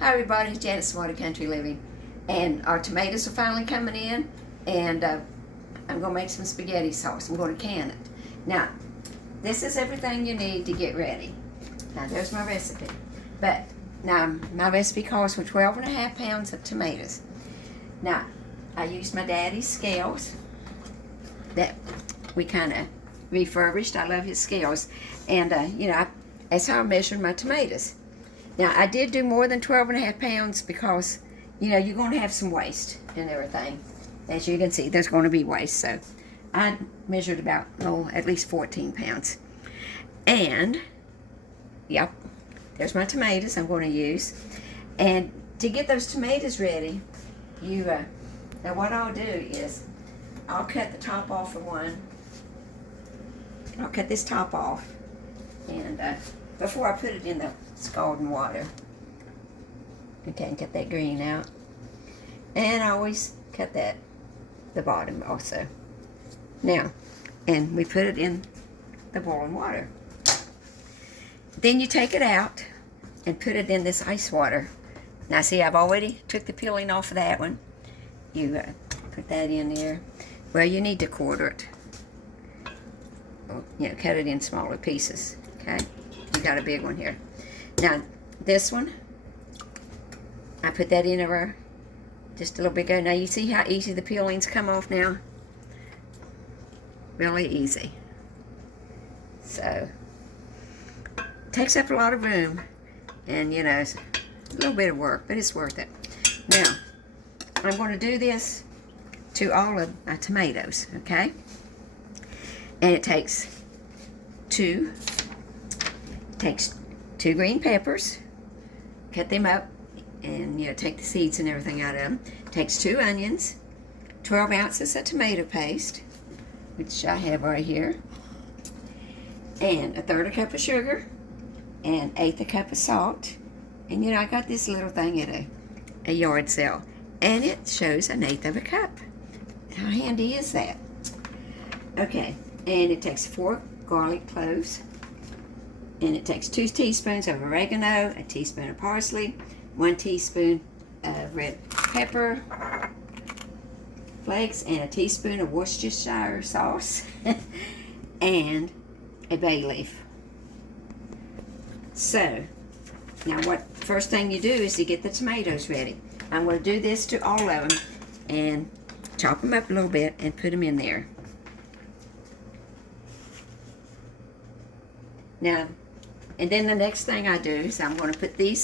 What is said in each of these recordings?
Hi everybody, it's Janice from Water Country Living, and our tomatoes are finally coming in, and I'm going to make some spaghetti sauce. I'm going to can it. Now, this is everything you need to get ready. Now, there's my recipe. But, now, my recipe calls for 12.5 pounds of tomatoes. Now, I used my daddy's scales that we kind of refurbished. I love his scales. And, that's how I measured my tomatoes. Now, I did do more than 12.5 pounds because, you're going to have some waste and everything. As you can see, there's going to be waste. So, I measured about, at least 14 pounds. And, yep, there's my tomatoes I'm going to use. And to get those tomatoes ready, now what I'll do is, I'll cut the top off of one. I'll cut this top off. And before I put it in the scalding water. Okay, and cut that green out. And I always cut the bottom also. Now, and we put it in the boiling water. Then you take it out and put it in this ice water. Now see, I've already took the peeling off of that one. You put that in there. Well, you need to quarter it. Cut it in smaller pieces. Okay, you got a big one here. Now, this one, I put that in over just a little bit ago. Now, you see how easy the peelings come off now? Really easy. So, takes up a lot of room. And, it's a little bit of work, but it's worth it. Now, I'm going to do this to all of my tomatoes, okay? And it takes two green peppers, cut them up, and take the seeds and everything out of them. Takes 2 onions, 12 ounces of tomato paste, which I have right here, and 1/3 cup of sugar, and 1/8 cup of salt. And I got this little thing at a yard sale, and it shows 1/8 cup. How handy is that? Okay, and it takes 4 garlic cloves. And it takes 2 teaspoons of oregano, a teaspoon of parsley, 1 teaspoon of red pepper flakes, and a teaspoon of Worcestershire sauce, and a bay leaf. So, now first thing you do is you get the tomatoes ready. I'm going to do this to all of them and chop them up a little bit and put them in there. Now, and then the next thing I do is I'm going to put the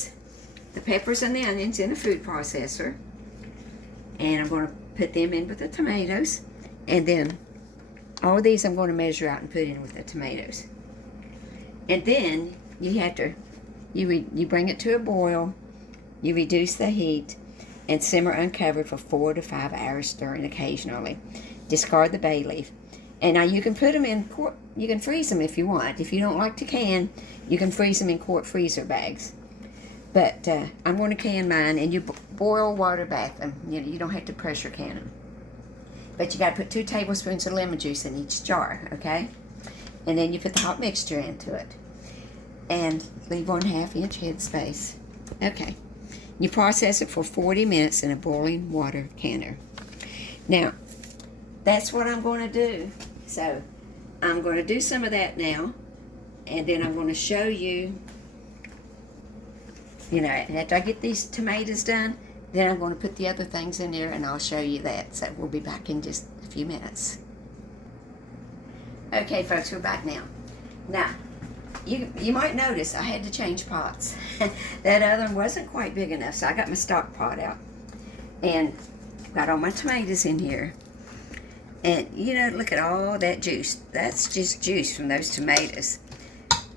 peppers and the onions in a food processor. And I'm going to put them in with the tomatoes. And then all of these I'm going to measure out and put in with the tomatoes. And then you bring it to a boil. You reduce the heat and simmer uncovered for 4 to 5 hours, stirring occasionally. Discard the bay leaf. And now you can put them in quart. You can freeze them if you want. If you don't like to can, you can freeze them in quart freezer bags. But I'm going to can mine, and you boil water bath them. You don't have to pressure can them. But you got to put 2 tablespoons of lemon juice in each jar, okay? And then you put the hot mixture into it, and leave 1/2 inch head space. Okay. You process it for 40 minutes in a boiling water canner. Now, that's what I'm going to do. So, I'm going to do some of that now, and then I'm going to show you, after I get these tomatoes done, then I'm going to put the other things in there, and I'll show you that. So, we'll be back in just a few minutes. Okay, folks, we're back now. Now, you might notice I had to change pots. That other one wasn't quite big enough, so I got my stock pot out. And got all my tomatoes in here. And, look at all that juice. That's just juice from those tomatoes.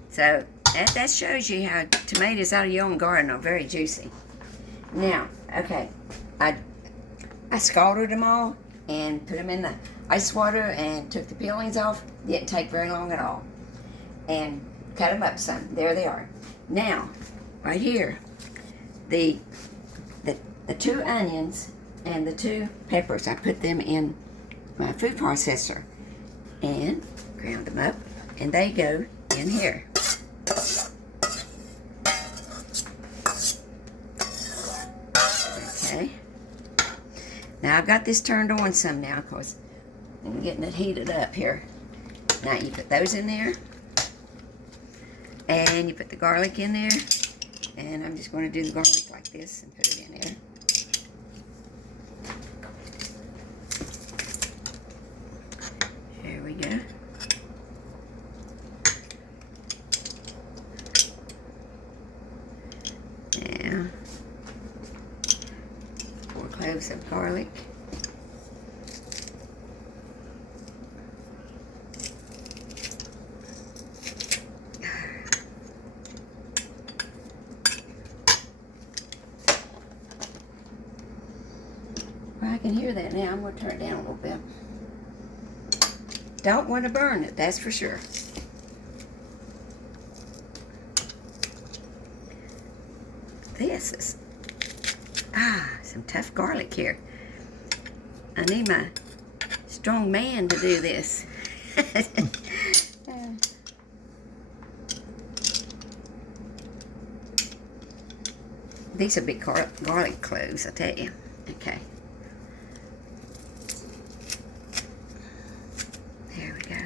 So, that shows you how tomatoes out of your own garden are very juicy. Now, okay, I scalded them all and put them in the ice water and took the peelings off. Didn't take very long at all. And cut them up some. There they are. Now, right here, the 2 onions and the 2 peppers, I put them in my food processor and ground them up, and they go in here. Now I've got this turned on some now because I'm getting it heated up here. Now you put those in there. And you put the garlic in there. And I'm just going to do the garlic like this and put it in there. There we go. Now, 4 cloves of garlic. Well, I can hear that now. I'm going to turn it down a little bit. Don't want to burn it, that's for sure. This is, some tough garlic here. I need my strong man to do this. These are big garlic cloves, I tell you. Okay. There we go.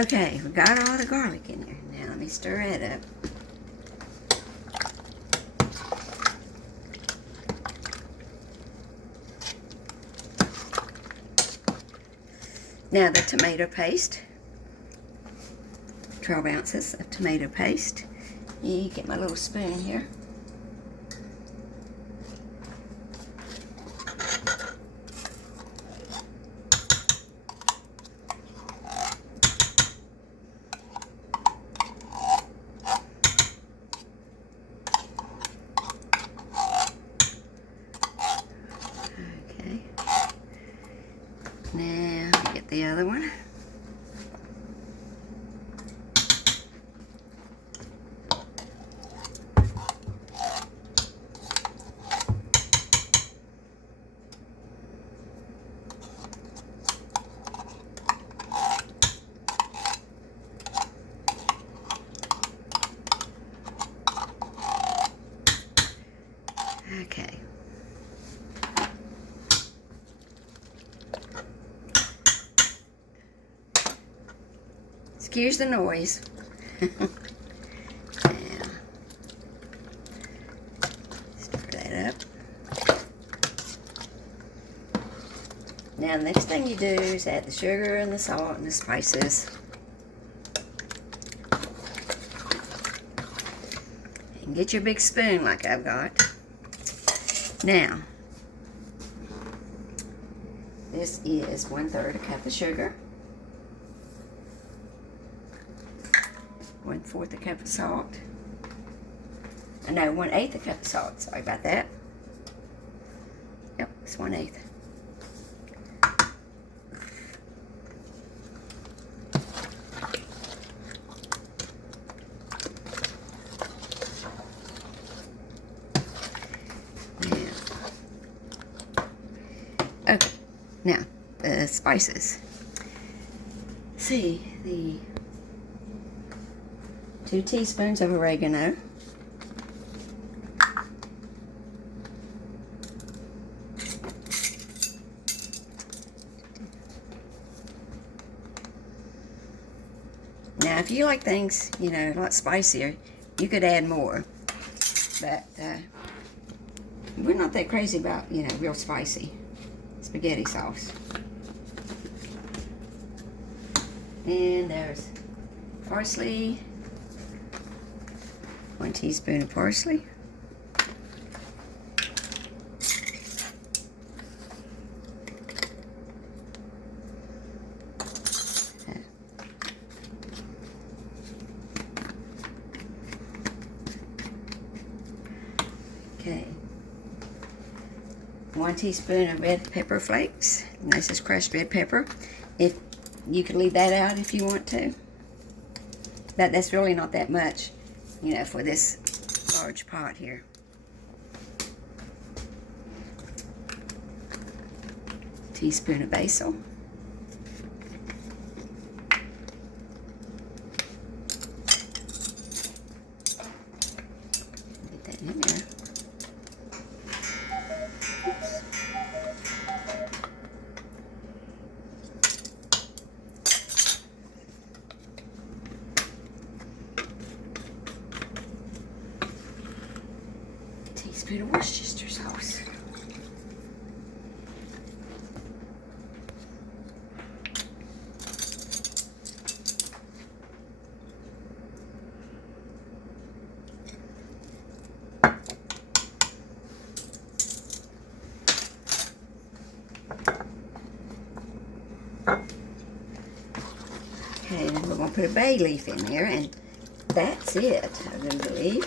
Okay, we got all the garlic in there. Now let me stir it up. Now the tomato paste. 12 ounces of tomato paste. You get my little spoon here. Okay. Now get the other one. Okay. Excuse the noise. Now, stir that up. Now, the next thing you do is add the sugar and the salt and the spices. And get your big spoon like I've got. Now, this is 1/3 a cup of sugar, 1/4 a cup of salt. No, 1/8 a cup of salt. Sorry about that. Yep, it's 1/8. Okay, now the spices. See, the 2 teaspoons of oregano, now if you like things, you know, a lot spicier, you could add more, but we're not that crazy about, you know, real spicy spaghetti sauce. And there's parsley, 1 teaspoon of parsley. Okay. 1 teaspoon of red pepper flakes. And this is crushed red pepper. If you can leave that out if you want to. That's really not that much, you know, for this large pot here. Teaspoon of basil. Get that in there. teaspoon of Worcestershire sauce. Okay, we're going to put a bay leaf in there, and that's it, I do believe.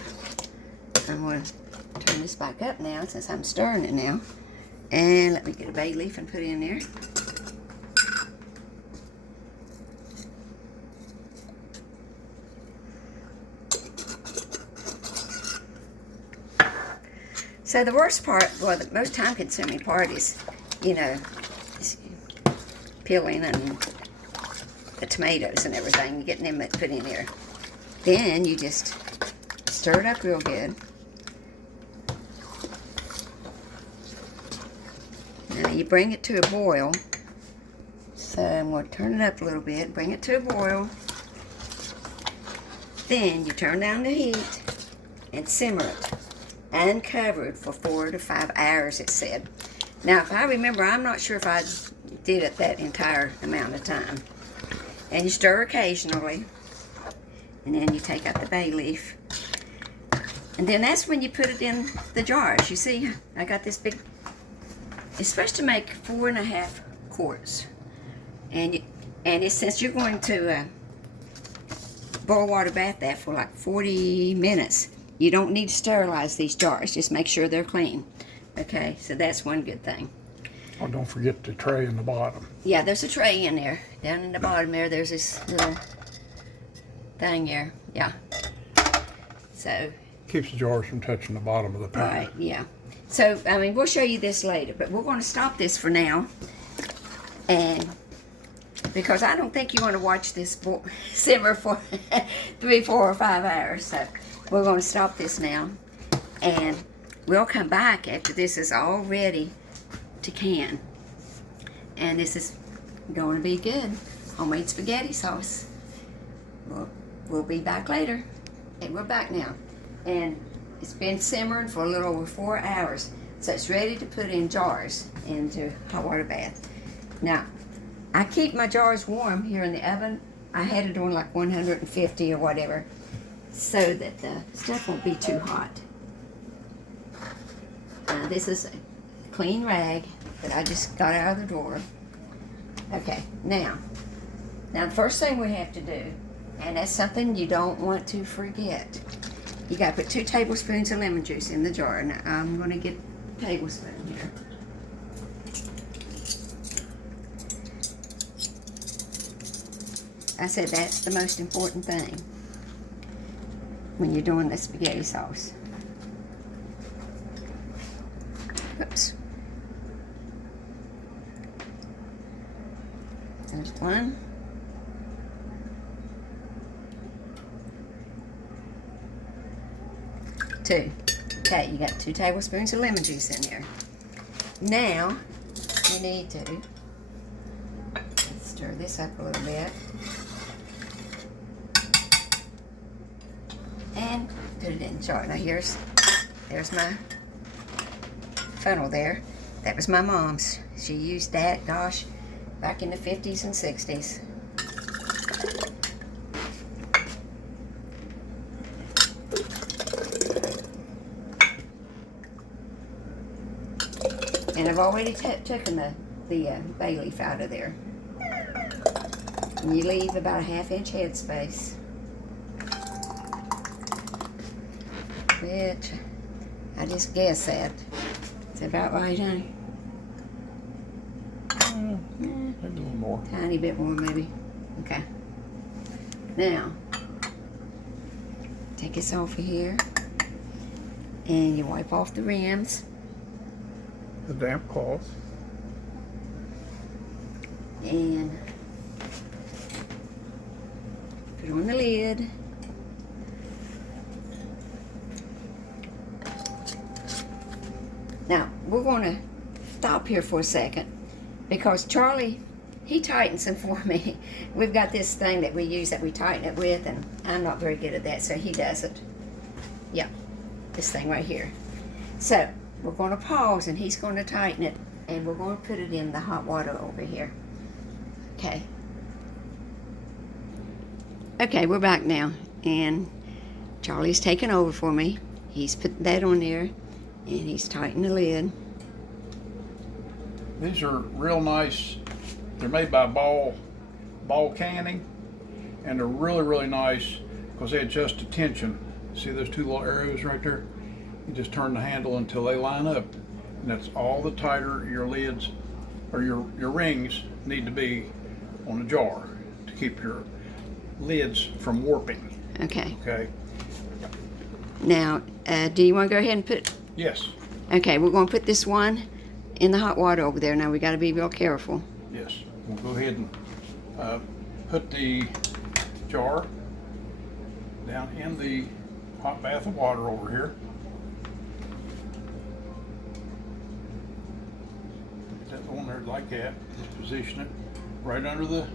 I'm going to turn this back up now since I'm stirring it now. And let me get a bay leaf and put it in there. So the worst part, well, the most time-consuming part is, you know, is peeling and the tomatoes and everything, getting them put in there. Then you just stir it up real good. Now you bring it to a boil. So I'm going to turn it up a little bit, bring it to a boil. Then you turn down the heat and simmer it. Uncovered for 4 to 5 hours, it said. Now, if I remember, I'm not sure if I did it that entire amount of time. And you stir occasionally. And then you take out the bay leaf. And then that's when you put it in the jars. You see, I got this big, it's supposed to make 4.5 quarts. And it's, since you're going to boil water bath that for like 40 minutes, you don't need to sterilize these jars. Just make sure they're clean. Okay, so that's one good thing. Oh, don't forget the tray in the bottom. Yeah, there's a tray in there. Down in the bottom there, there's this little thing there. Yeah. So. Keeps the jars from touching the bottom of the pan. Right, yeah. So, I mean, we'll show you this later, but we're going to stop this for now. And because I don't think you want to watch this simmer for 3, 4, or 5 hours. So we're going to stop this now. And we'll come back after this is all ready to can. And this is going to be good. Homemade spaghetti sauce. We'll be back later. And we're back now. And it's been simmering for a little over 4 hours. So it's ready to put in jars into hot water bath. Now, I keep my jars warm here in the oven. I had it on like 150 or whatever, so that the stuff won't be too hot. This is a clean rag that I just got out of the drawer. Okay, now the first thing we have to do, and that's something you don't want to forget, you got to put 2 tablespoons of lemon juice in the jar. Now I'm going to get a tablespoon here. I said that's the most important thing when you're doing the spaghetti sauce. Oops. There's 1. Two. Okay, you got 2 tablespoons of lemon juice in there. Now, you need to stir this up a little bit. And put it in the jar. Now there's my funnel there. That was my mom's. She used that, gosh, back in the 50s and 60s. And I've already taken the bay leaf out of there. And you leave about a 1/2 inch headspace. Which I just guess that. Is that about right, honey? Maybe a little more. Tiny bit more, maybe. Okay. Now, take this off of here. And you wipe off the rims. The damp cloth. And put on the lid. Now, we're going to stop here for a second because Charlie, he tightens them for me. We've got this thing that we use that we tighten it with, and I'm not very good at that, so he does it. Yeah, this thing right here. So we're going to pause and he's going to tighten it, and we're going to put it in the hot water over here. Okay. Okay, we're back now, and Charlie's taken over for me. He's put that on there, and he's tightened the lid. These are real nice. They're made by ball canning, and they're really, really nice because they adjust to tension. See those two little arrows right there? You just turn the handle until they line up, and that's all the tighter your lids or your rings need to be on the jar to keep your lids from warping. Okay. Okay? Now, do you want to go ahead and put... Yes. Okay, we're going to put this one in the hot water over there. Now, we got to be real careful. Yes. We'll go ahead and put the jar down in the hot bath of water over here. Put that on there like that. Just position it right under the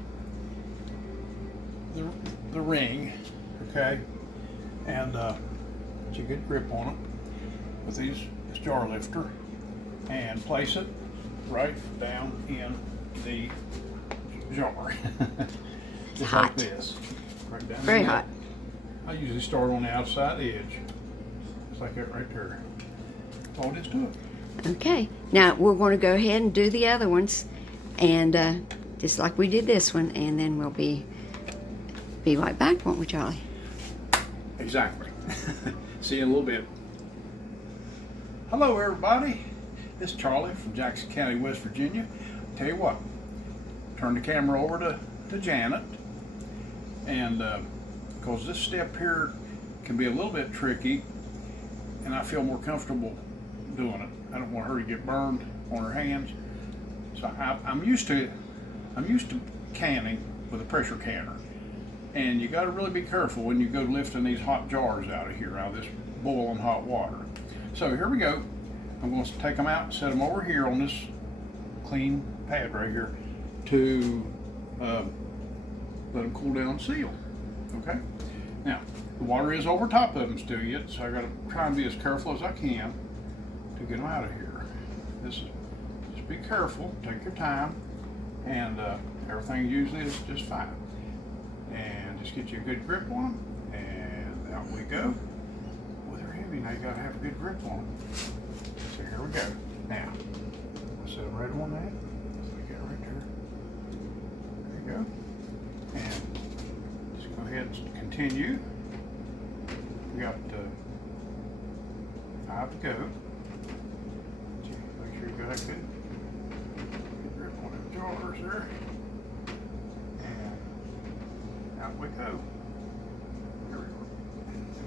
ring, okay? And get a good grip on it with this jar lifter, and place it right down in the jar. Just hot. like this. Right down Very in hot. I usually start on the outside edge. Just like that right there. That's all it is to it. Okay. Now, we're going to go ahead and do the other ones, and just like we did this one, and then we'll be right back, won't we, Charlie? Exactly. See you in a little bit. Hello, everybody. This is Charlie from Jackson County, West Virginia. Tell you what, turn the camera over to Janet, and because this step here can be a little bit tricky, and I feel more comfortable doing it. I don't want her to get burned on her hands, so I'm used to canning with a pressure canner. And you got to really be careful when you go lifting these hot jars out of here, out of this boiling hot water. So here we go. I'm going to take them out and set them over here on this clean pad right here to let them cool down and seal. Okay? Now, the water is over top of them still yet, so I got to try and be as careful as I can to get them out of here. Just be careful, take your time, and everything usually is just fine. And just get you a good grip on them, and out we go. Well, they're heavy, now you gotta have a good grip on them. So here we go. Now, I'll set them right on that. So we got right there. There you go. And just go ahead and continue. We got 5 to go. Make sure you got a good grip on the jars there. Out we go. Here we go.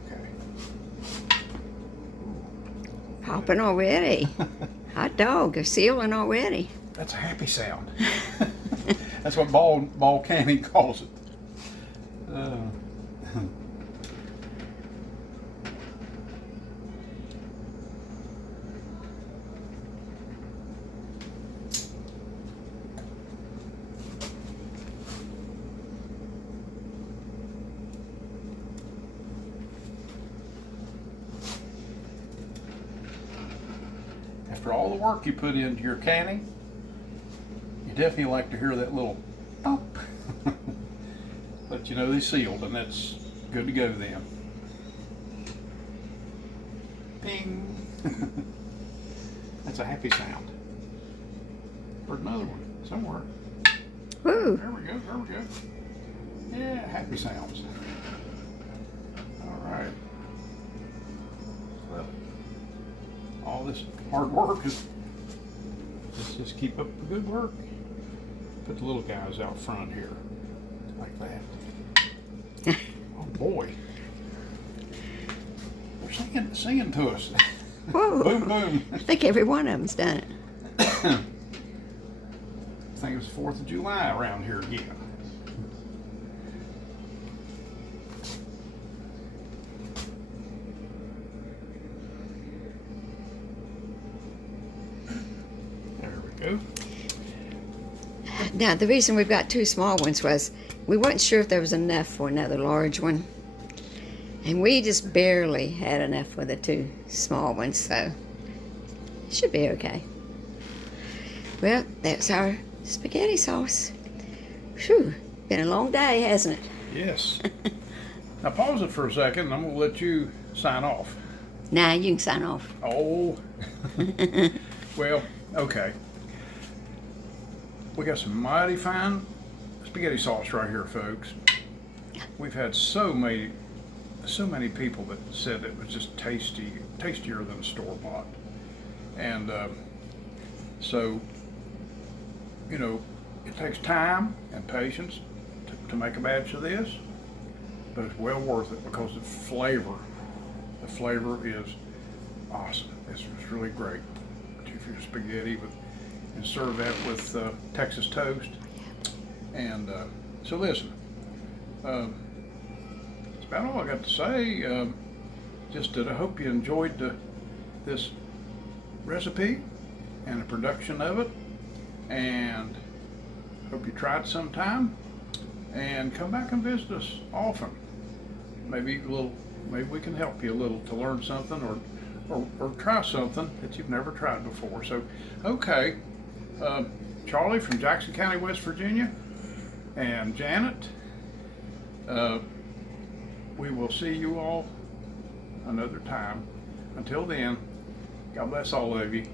Okay. Popping already. Hot dog, they're sealing already. That's a happy sound. That's what ball canning calls it. After all the work you put into your canning, you definitely like to hear that little pop. But you know they sealed, and that's good to go then. Ping. That's a happy sound. Heard another one somewhere. Woo! There we go, there we go. Yeah, happy sounds. All right. Well, all this hard work is, let's just keep up the good work. Put the little guys out front here, like that. Oh boy. They're singing to us. Whoa! Boom, boom. I think every one of them's done it. I think it was 4th of July around here again. There we go. Now, the reason we've got 2 small ones was we weren't sure if there was enough for another large one. And we just barely had enough for the 2 small ones, so Should be okay. Well, that's our spaghetti sauce. Whew, been a long day, hasn't it? Yes. Now pause it for a second, and I'm going to let you sign off. Now you can sign off. Oh. Well, okay. We got some mighty fine spaghetti sauce right here, folks. We've had so many people that said it was just tastier than store-bought. And so, you know, it takes time and patience to make a batch of this, but it's well worth it because the flavor is awesome. It's really great. If you're spaghetti, and serve that with Texas toast. And so listen, that's about all I got to say. Just that I hope you enjoyed this recipe and the production of it, and hope you try it sometime and come back and visit us often. Maybe we can help you a little to learn something or try something that you've never tried before. So, okay, Charlie from Jackson County, West Virginia, and Janet, we will see you all another time. Until then, God bless all of you,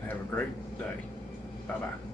and have a great day. Bye-bye.